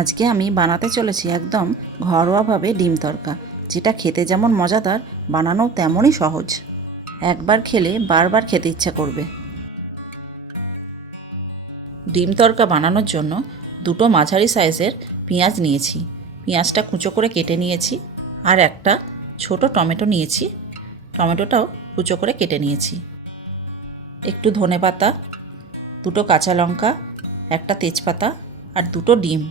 আজকে আমি বানাতে চলেছি একদম ঘরোয়াভাবে ডিম তড়কা, যেটা খেতে যেমন মজাদার, বানানো তেমনই সহজ। একবার খেলে বারবার খেতে ইচ্ছা করবে। ডিম তড়কা বানানোর জন্য দুটো মাঝারি সাইজের পেঁয়াজ নিয়েছি। পেঁয়াজটা কুচো করে কেটে নিয়েছি। আর একটা ছোট টমেটো নিয়েছি। টমেটোটাও কুচো করে কেটে নিয়েছি। একটু ধনেপাতা, দুটো কাঁচা লঙ্কা, একটা তেজপাতা আর দুটো ডিম।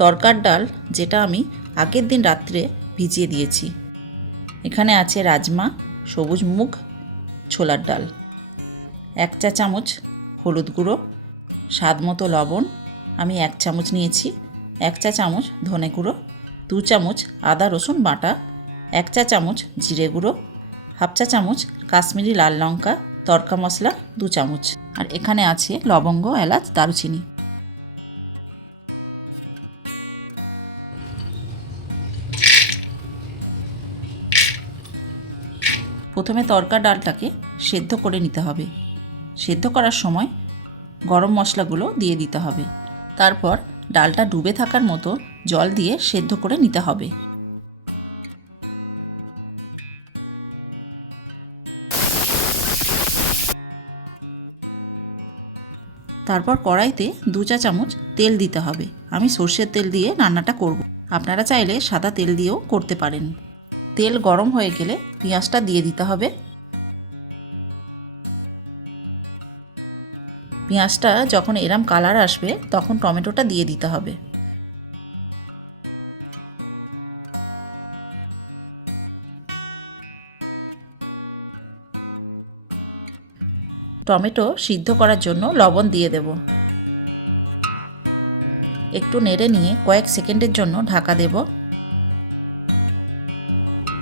তরকার ডাল, যেটা আমি আগের দিন রাত্রে ভিজিয়ে দিয়েছি। এখানে আছে রাজমা, সবুজ মুগ, ছোলার ডাল। 1 চা চামচ হলুদ গুঁড়ো, স্বাদ মতো লবণ আমি 1 চামচ নিয়েছি, 1 চা চামচ ধনে গুঁড়ো, 2 চামচ আদা রসুন বাটা, 1 চা চামচ জিরে গুঁড়ো, হাফ চা চামচ কাশ্মীরি লাল লঙ্কা, তড়কা মশলা 2 চামচ। আর এখানে আছে লবঙ্গ, এলাচ, দারুচিনি। প্রথমে তড়কা ডালটাকে সেদ্ধ করে নিতে হবে। সেদ্ধ করার সময় গরম মশলাগুলো দিয়ে দিতে হবে। তারপর ডালটা ডুবে থাকার মতো জল দিয়ে সেদ্ধ করে নিতে হবে। তারপর কড়াইতে 2 চা চামচ তেল দিতে হবে। আমি সর্ষের তেল দিয়ে রান্নাটা করব। আপনারা চাইলে সাদা তেল দিয়েও করতে পারেন। তেল গরম হয়ে গেলে পেঁয়াজটা দিয়ে দিতে হবে। পেঁয়াজটা যখন এরম কালার আসবে তখন টমেটোটা দিয়ে দিতে হবে। টমেটো সিদ্ধ করার জন্য লবণ দিয়ে দেব। একটু নেড়ে নিয়ে কয়েক সেকেন্ডের জন্য ঢাকা দেব।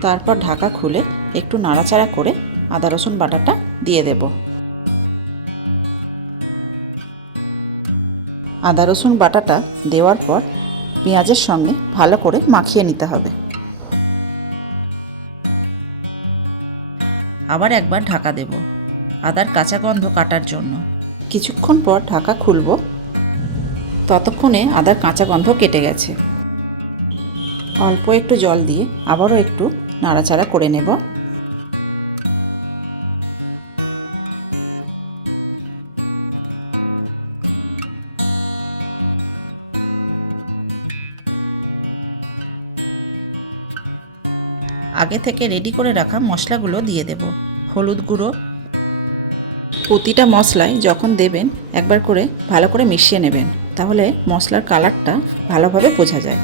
তারপর ঢাকা খুলে একটু নাড়াচাড়া করে আদা রসুন বাটাটা দিয়ে দেব। আদা রসুন বাটাটা দেওয়ার পর পেঁয়াজের সঙ্গে ভালো করে মাখিয়ে নিতে হবে। আবার একবার ঢাকা দেব আদার কাঁচা গন্ধ কাটার জন্য। কিছুক্ষণ পর ঢাকা খুলব। ততক্ষণে আদার কাঁচা গন্ধ কেটে গেছে। অল্প একটু জল দিয়ে আবারও একটু নাড়াচাড়া করে নেব। আগে থেকে রেডি করে রাখা মশলাগুলো দিয়ে দেব। হলুদ গুঁড়ো, প্রতিটা মশলায় যখন দেবেন একবার করে ভালো করে মিশিয়ে নেবেন, তাহলে মশলার কালারটা ভালোভাবে বোঝা যায়।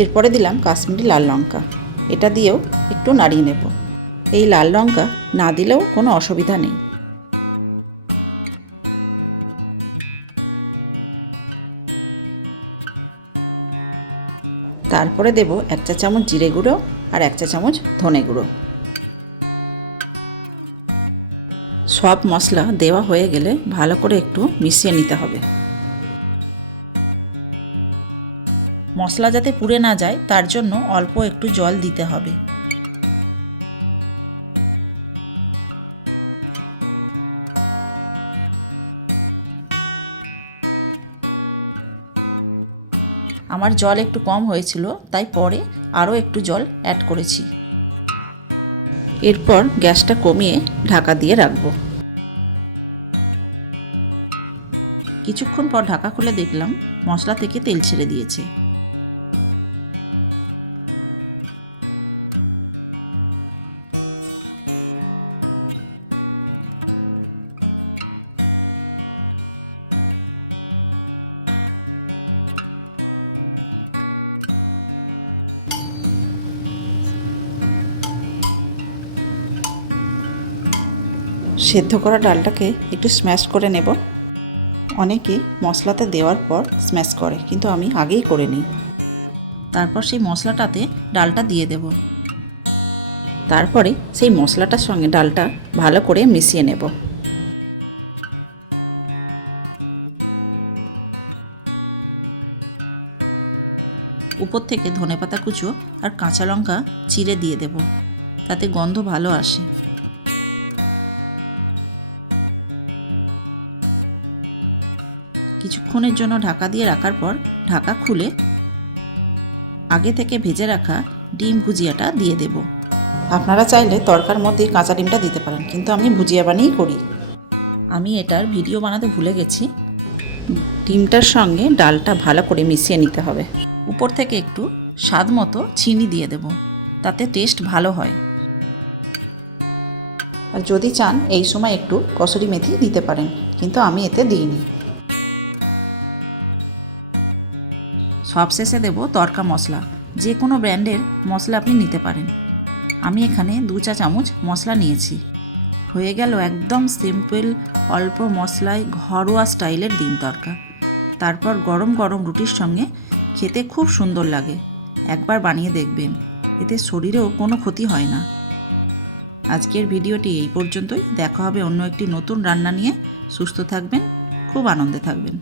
এরপরে দিলাম কাশ্মীরি লাল লঙ্কা। এটা দিয়েও একটু নাড়িয়ে নেব। এই লাল লঙ্কা না দিলেও কোনো অসুবিধা নেই। তারপরে দেব 1 চা চামচ জিরে গুঁড়ো আর 1 চা চামচ ধনে গুঁড়ো। সব মশলা দেওয়া হয়ে গেলে ভালো করে একটু মিশিয়ে নিতে হবে। মশলা যাতে পুড়ে না যায় তার জন্য অল্প একটু জল দিতে হবে। আমার জল একটু কম হয়েছিল, তাই পরে আরও একটু জল অ্যাড করেছি। এরপর গ্যাসটা কমিয়ে ঢাকা দিয়ে রাখবো। কিছুক্ষণ পর ঢাকা খুলে দেখলাম মশলা থেকে তেল ছেড়ে দিয়েছে। সেদ্ধ করা ডালটাকে একটু স্ম্যাশ করে নেব। অনেকে মশলাতে দেওয়ার পর স্ম্যাশ করে, কিন্তু আমি আগেই করে নিই। তারপর সেই মশলাটাতে ডালটা দিয়ে দেব। তারপরে সেই মশলাটার সঙ্গে ডালটা ভালো করে মিশিয়ে নেব। উপর থেকে ধনেপাতা কুচো আর কাঁচা লঙ্কা চিড়ে দিয়ে দেব, তাতে গন্ধ ভালো আসে। কিছুক্ষণের জন্য ঢাকা দিয়ে রাখার পর ঢাকা খুলে আগে থেকে ভেজে রাখা ডিম ভুজিয়াটা দিয়ে দেব। আপনারা চাইলে তরকার মধ্যে কাঁচা ডিমটা দিতে পারেন, কিন্তু আমি ভুজিয়া বানিয়েই করি। আমি এটার ভিডিও বানাতে ভুলে গেছি। ডিমটার সঙ্গে ডালটা ভালো করে মিশিয়ে নিতে হবে। উপর থেকে একটু স্বাদ মতো চিনি দিয়ে দেব, তাতে টেস্ট ভালো হয়। আর যদি চান এই সময় একটু কসুরি মেথি দিতে পারেন, কিন্তু আমি এতে দিইনি। সবশেষে দেব তড়কা মশলা, যে কোনো ব্র্যান্ডের মশলা আপনি নিতে পারেন। আমি এখানে 2 চা চামচ মশলা নিয়েছি। হয়ে গেল একদম সিম্পল অল্প মশলায় ঘরোয়া স্টাইলের ডিম তড়কা। তারপর গরম গরম রুটির সঙ্গে খেতে খুব সুন্দর লাগে। একবার বানিয়ে দেখবেন, এতে শরীরেও কোনো ক্ষতি হয় না। আজকের ভিডিওটি এই পর্যন্তই। দেখা হবে অন্য একটি নতুন রান্না নিয়ে। সুস্থ থাকবেন, খুব আনন্দে থাকবেন।